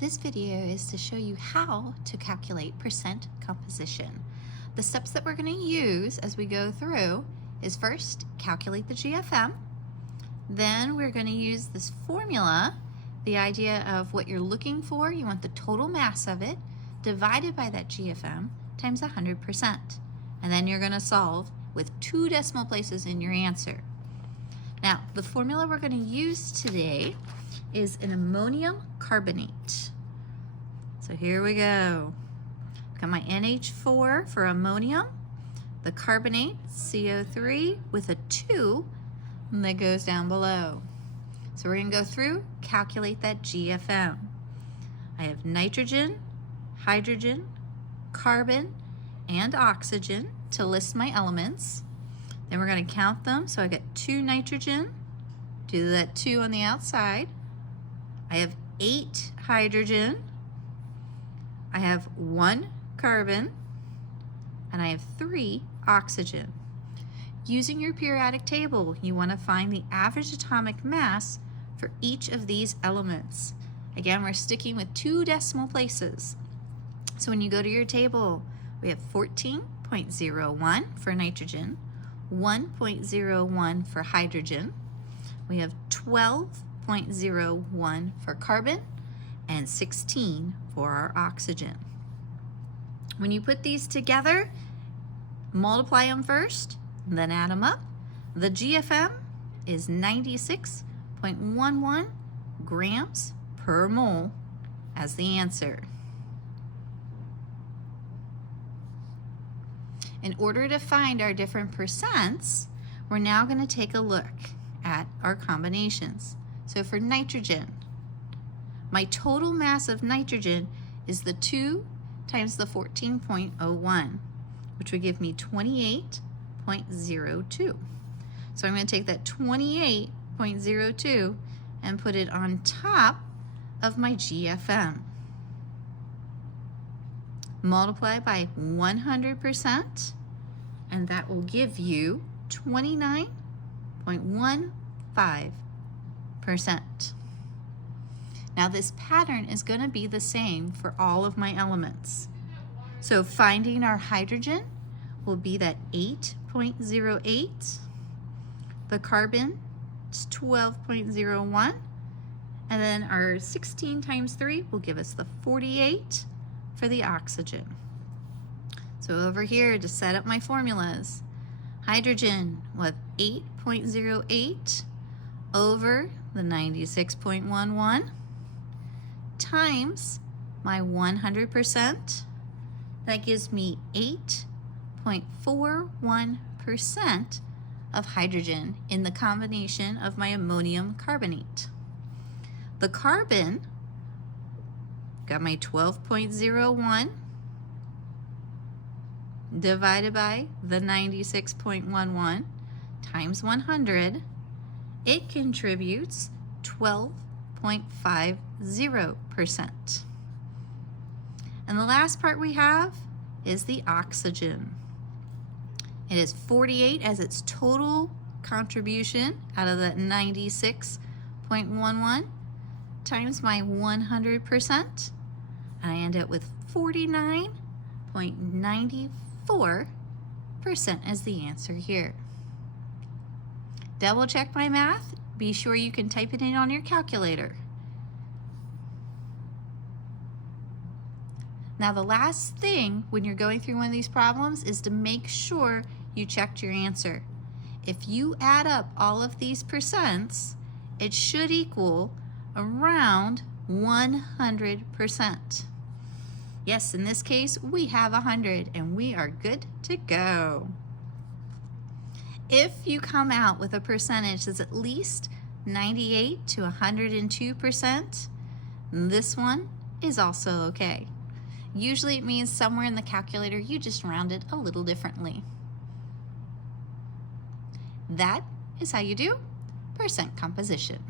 This video is to show you how to calculate percent composition. The steps that we're going to use as we go through is first calculate the GFM. Then we're going to use this formula, the idea of what you're looking for. You want the total mass of it divided by that GFM times 100%. And then you're going to solve with 2 decimal places in your answer. Now, the formula we're going to use today is an ammonium carbonate. So here we go. I've got my NH4 for ammonium, the carbonate, CO3, with a 2 that goes down below. So we're going to go through, calculate that GFM. I have nitrogen, hydrogen, carbon, and oxygen to list my elements. Then we're going to count them. So I got 2 nitrogen, do that 2 on the outside. I have 8 hydrogen, I have 1 carbon, and I have 3 oxygen. Using your periodic table, you want to find the average atomic mass for each of these elements. Again, we're sticking with 2 decimal places. So when you go to your table, we have 14.01 for nitrogen, 1.01 for hydrogen, we have 12.01 for carbon, and 16 for our oxygen. When you put these together, multiply them first, then add them up. The GFM is 96.11 grams per mole as the answer. In order to find our different percents, we're now going to take a look at our combinations. So for nitrogen, my total mass of nitrogen is the 2 times the 14.01, which would give me 28.02. So I'm going to take that 28.02 and put it on top of my GFM. Multiply by 100%, and that will give you 29.15%. Now this pattern is going to be the same for all of my elements. So finding our hydrogen will be that 8.08, the carbon is 12.01, and then our 16 times 3 will give us the 48 for the oxygen. So over here to set up my formulas, hydrogen with 8.08 over the 96.11 times my 100%, that gives me 8.41% of hydrogen in the combination of my ammonium carbonate. The carbon, got my 12.01 divided by the 96.11 times 100, it contributes 12.50%. And the last part we have is the oxygen. It is 48 as its total contribution out of that 96.11 times my 100%, and I end up with 49.94% as the answer here. Double check my math. Be sure you can type it in on your calculator. Now the last thing when you're going through one of these problems is to make sure you checked your answer. If you add up all of these percents, it should equal around 100%. Yes, in this case, we have 100 and we are good to go. If you come out with a percentage that's at least 98 to 102%, this one is also okay. Usually it means somewhere in the calculator you just round it a little differently. That is how you do percent composition.